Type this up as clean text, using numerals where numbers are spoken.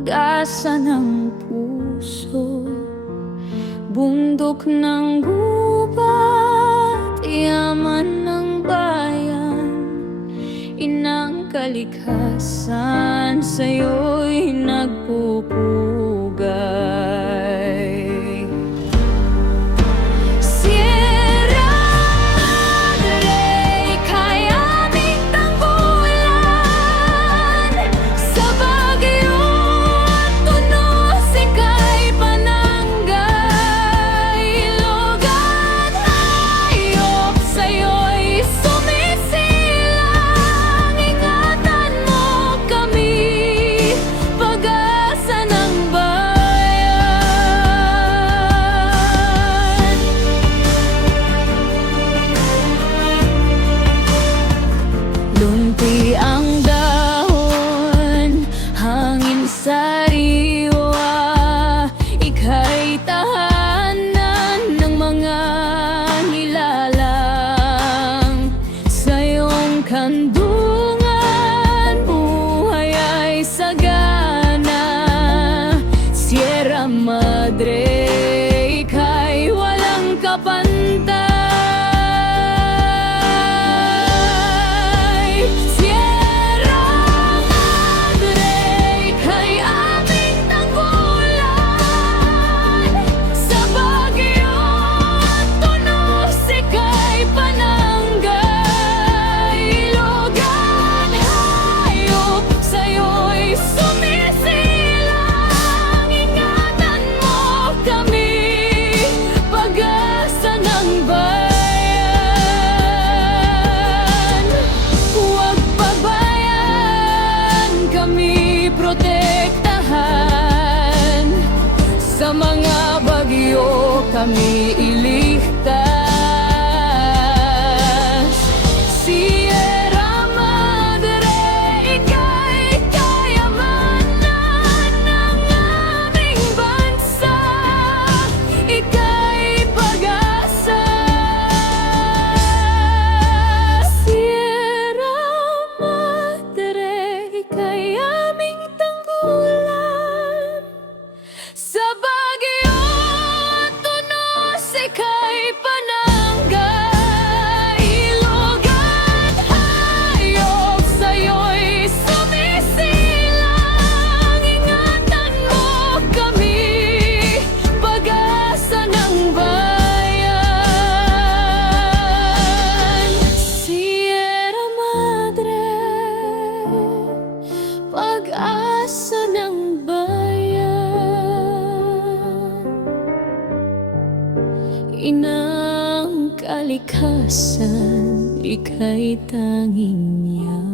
pag-asa ng puso. Bundok ng gubat, yaman ng bayan, inang kalikasan, sa'yo'y nagpupugay. Sierra Madre, ika'y aming tanggulan. Sa bagyo at tunos, ika'y pananggay. Ilogan, hayop, sa'yo'y sumisilang. Ingatan mo kami, pag-asa ng bayan. Lunti ang dahon, hangin sariwa, ika'y tahanan ng mga nilalang. Sa iyong kandungan, buhay ay sagana. Sierra Madre, ika'y walang kapantay. Sierra Madre, ika'y aming tanggulan. Sa bagyo at tunos, ika'y pananggay. Ilogan, hayop, sa'yo'y sumisilang. Ingatan mo kami, pag-asa ng bayan. Huwag pabayan, kami protektahan. Sa mga bagyo, kami iligtas. Sierra Madre, ika'y kayamanan ng aming bansa. Ika'y pag-asa. Sierra Madre, ika'y aming tanggulan. Sa bagyo at tunos, ika'y pananggay. Ilogan, hayop, sa'yo'y sumisilang. Ingatan mo kami, pag-asa ng bayan. Sierra Madre, pag-asa ng bayan. Inang kalikasan, ika'y tanging niya.